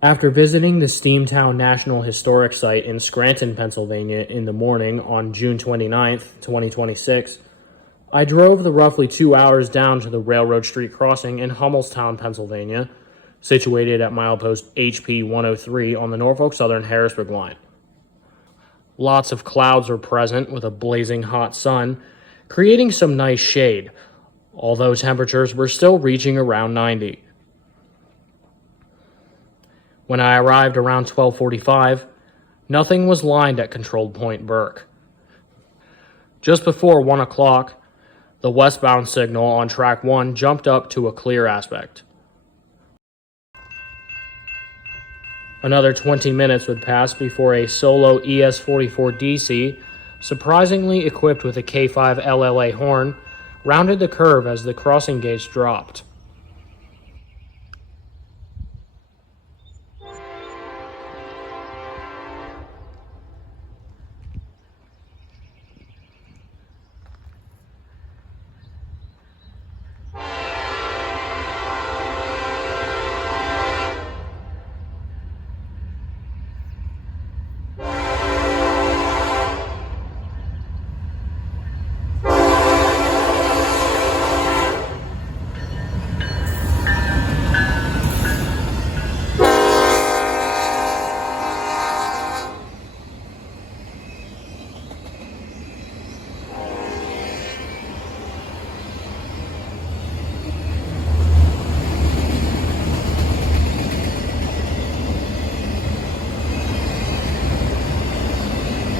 After visiting the Steamtown National Historic Site in Scranton, Pennsylvania in the morning on June 29, 2026, I drove the roughly 2 hours down to the Railroad Street crossing in Hummelstown, Pennsylvania, situated at milepost HP 103 on the Norfolk Southern Harrisburg Line. Lots of clouds were present with a blazing hot sun, creating some nice shade, although temperatures were still reaching around 90. When I arrived around 12:45, nothing was lined at Controlled Point Burke. Just before 1 o'clock, the westbound signal on track 1 jumped up to a clear aspect. Another 20 minutes would pass before a solo ES44DC, surprisingly equipped with a K5 LLA horn, rounded the curve as the crossing gates dropped.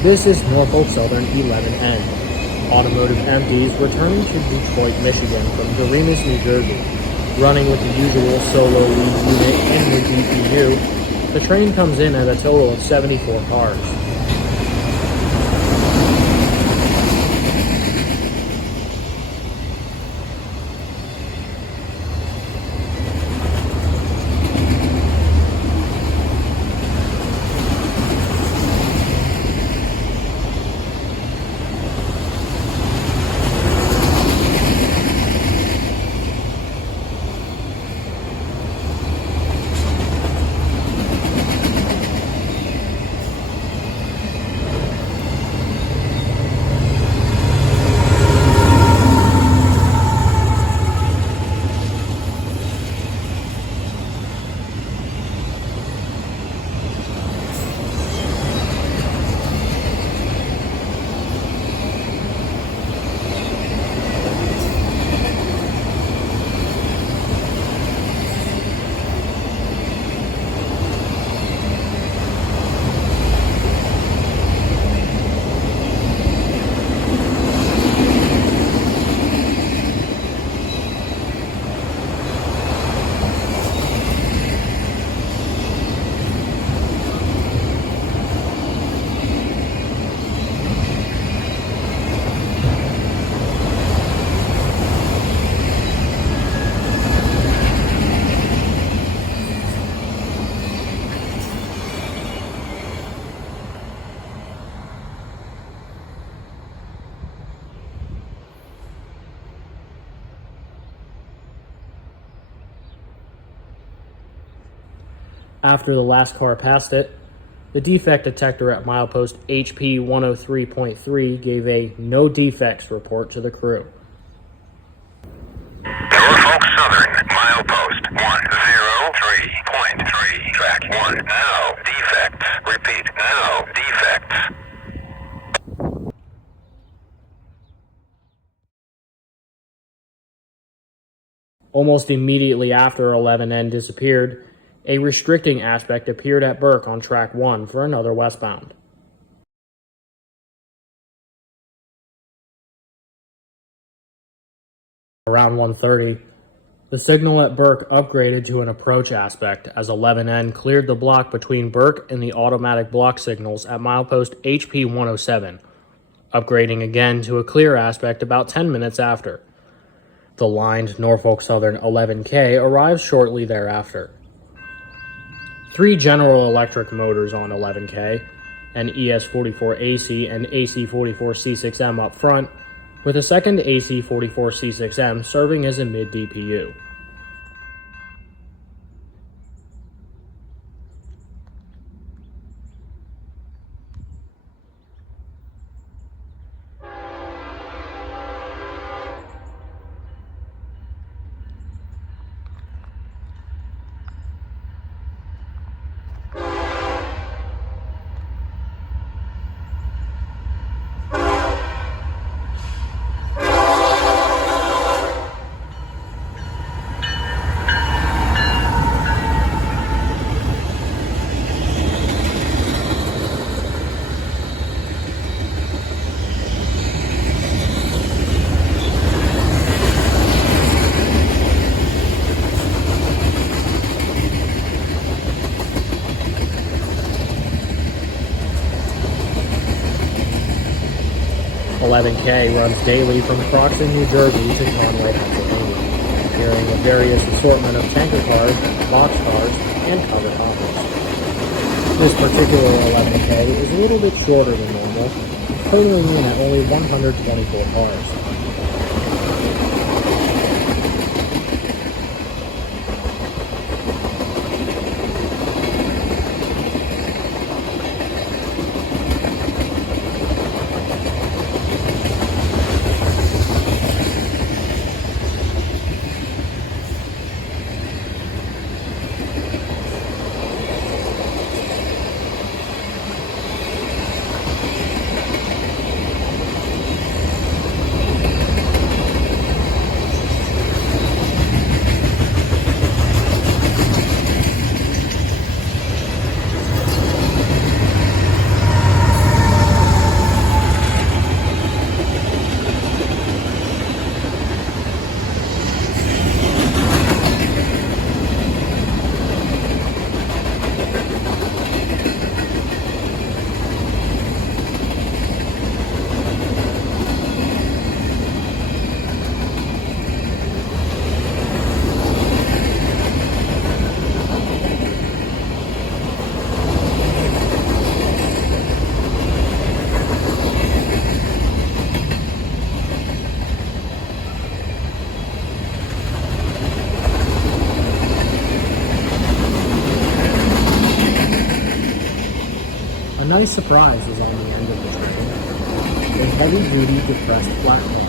This is Norfolk Southern 11N, automotive empties returning to Detroit, Michigan from Doremus, New Jersey. Running with the usual solo lead unit and mid-DPU, the train comes in at a total of 74 cars. After the last car passed it, the defect detector at milepost HP 103.3 gave a no defects report to the crew. Norfolk Southern, milepost 103.3, track 1, no defects. Repeat, no defects. Almost immediately after 11N disappeared, a restricting aspect appeared at Burke on track 1 for another westbound. Around 1:30, the signal at Burke upgraded to an approach aspect as 11N cleared the block between Burke and the automatic block signals at milepost HP 107, upgrading again to a clear aspect about 10 minutes after. The lined Norfolk Southern 11K arrives shortly thereafter. 3 General Electric motors on 11K, an ES44AC and AC44C6M up front, with a second AC44C6M serving as a mid-DPU. 11K runs daily from Croxton, New Jersey to Conway, Pennsylvania, carrying a various assortment of tanker cars, boxcars, and covered hoppers. This particular 11K is a little bit shorter than normal, totaling in at only 124 cars. A nice surprise is on the end of the train, a heavy-duty depressed platform.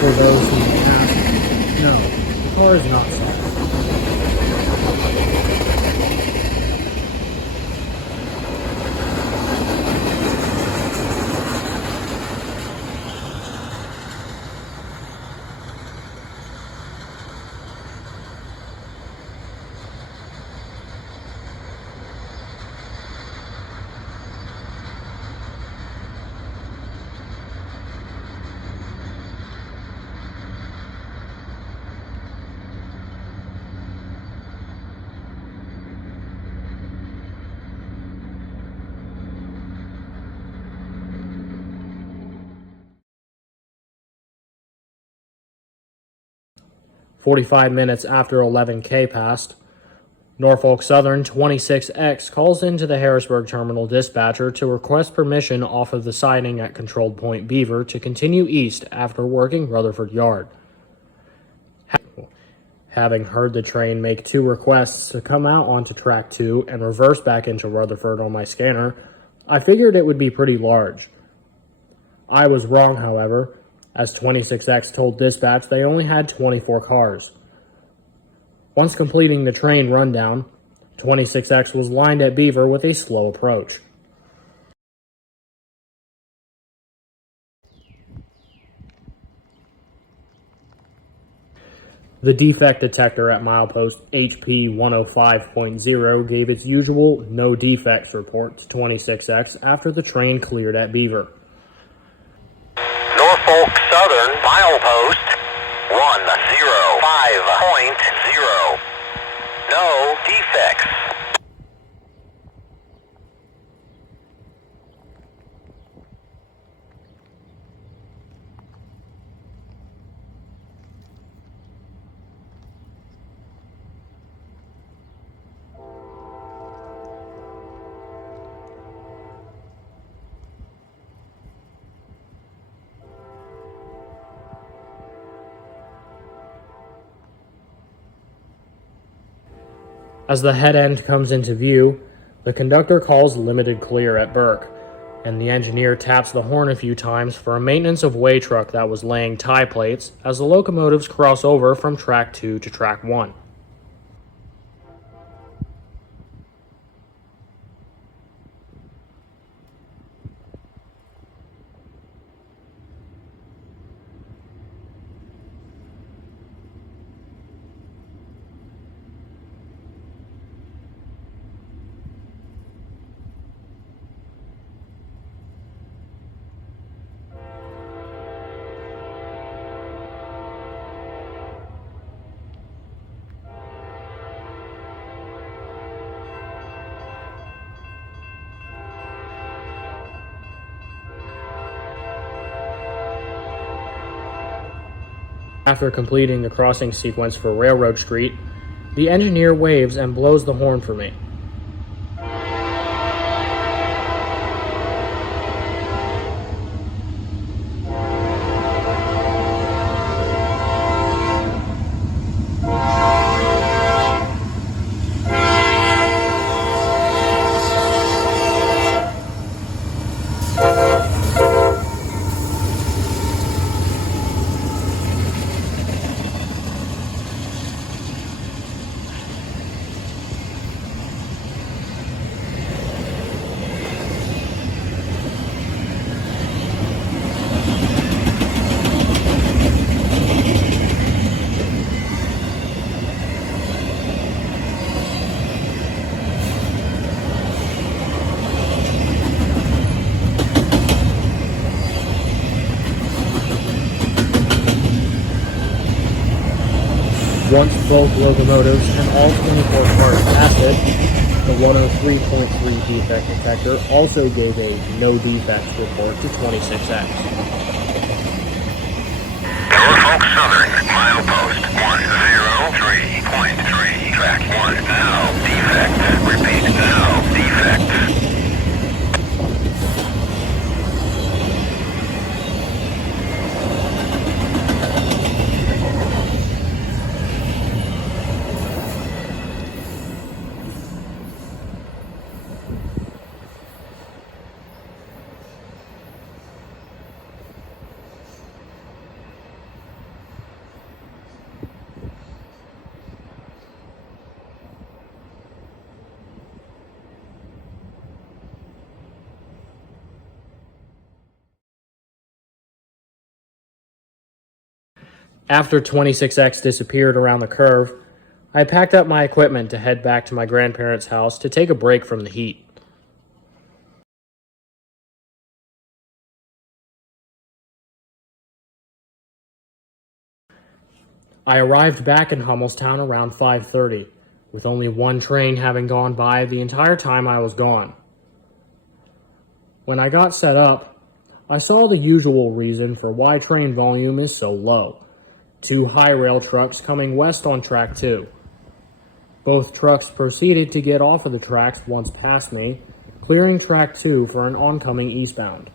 For those who may ask, no, the car is not soft. "45 minutes after 11K passed, Norfolk Southern 26X calls into the Harrisburg Terminal dispatcher to request permission off of the siding at Controlled Point Beaver to continue east after working Rutherford Yard. Having heard the train make two requests to come out onto track 2 and reverse back into Rutherford on my scanner, I figured it would be pretty large. I was wrong, however, as 26X told dispatch they only had 24 cars. Once completing the train rundown, 26X was lined at Beaver with a slow approach. The defect detector at milepost HP 105.0 gave its usual no defects report to 26X after the train cleared at Beaver. Norfolk Southern milepost 105.0. No defects. As the head end comes into view, the conductor calls limited clear at Burke, and the engineer taps the horn a few times for a maintenance of way truck that was laying tie plates as the locomotives cross over from track 2 to track 1. After completing the crossing sequence for Railroad Street, the engineer waves and blows the horn for me. Once both locomotives and all 24 cars passed it, the 103.3 defect detector also gave a no defects report to 26X. Norfolk Southern, milepost 103.3, track 1, now defect, repeat, now defect. After 26X disappeared around the curve, I packed up my equipment to head back to my grandparents' house to take a break from the heat. I arrived back in Hummelstown around 5:30, with only one train having gone by the entire time I was gone. When I got set up, I saw the usual reason for why train volume is so low. 2 high rail trucks coming west on track 2. Both trucks proceeded to get off of the tracks once past me, clearing track 2 for an oncoming eastbound.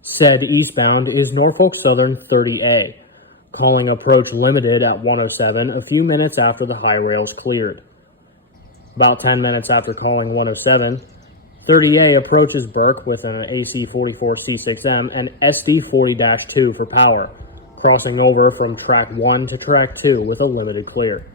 Said eastbound is Norfolk Southern 30A, calling approach limited at 107 a few minutes after the high rails cleared. About 10 minutes after calling 107, 30A approaches Burke with an AC 44C6M and SD 40-2 for power, crossing over from track 1 to track 2 with a limited clear.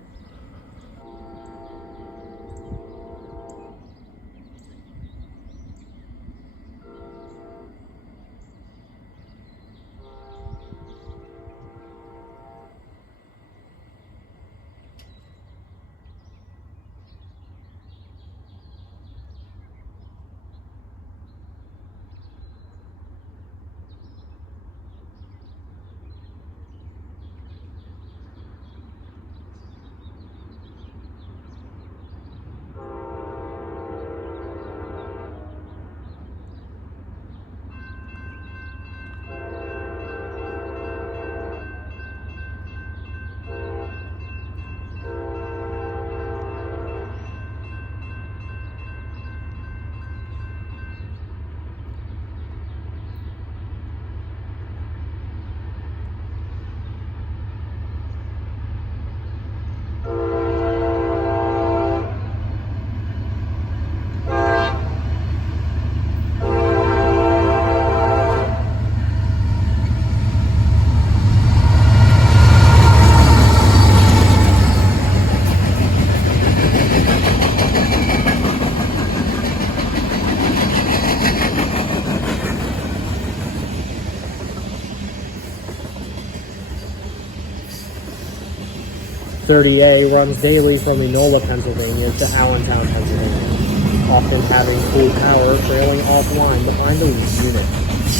30A runs daily from Enola, Pennsylvania to Allentown, Pennsylvania, often having full power trailing offline behind the lead unit,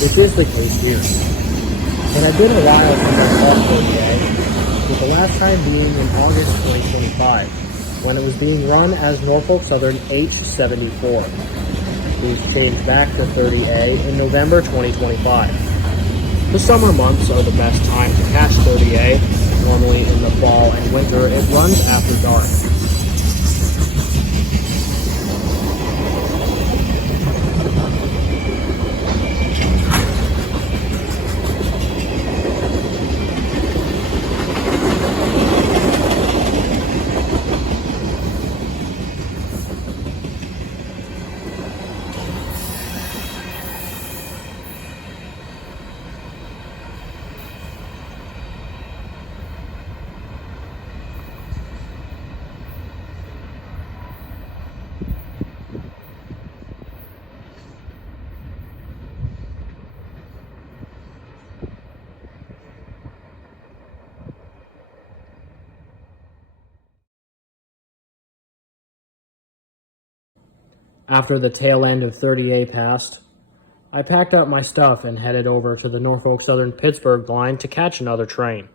which is the case here. It had been a while since I caught 30A, with the last time being in August 2025, when it was being run as Norfolk Southern H74. These changed back to 30A in November 2025. The summer months are the best time to catch 30A. Normally in the fall and winter, it runs after dark. After the tail end of 30A passed, I packed up my stuff and headed over to the Norfolk Southern Pittsburgh line to catch another train.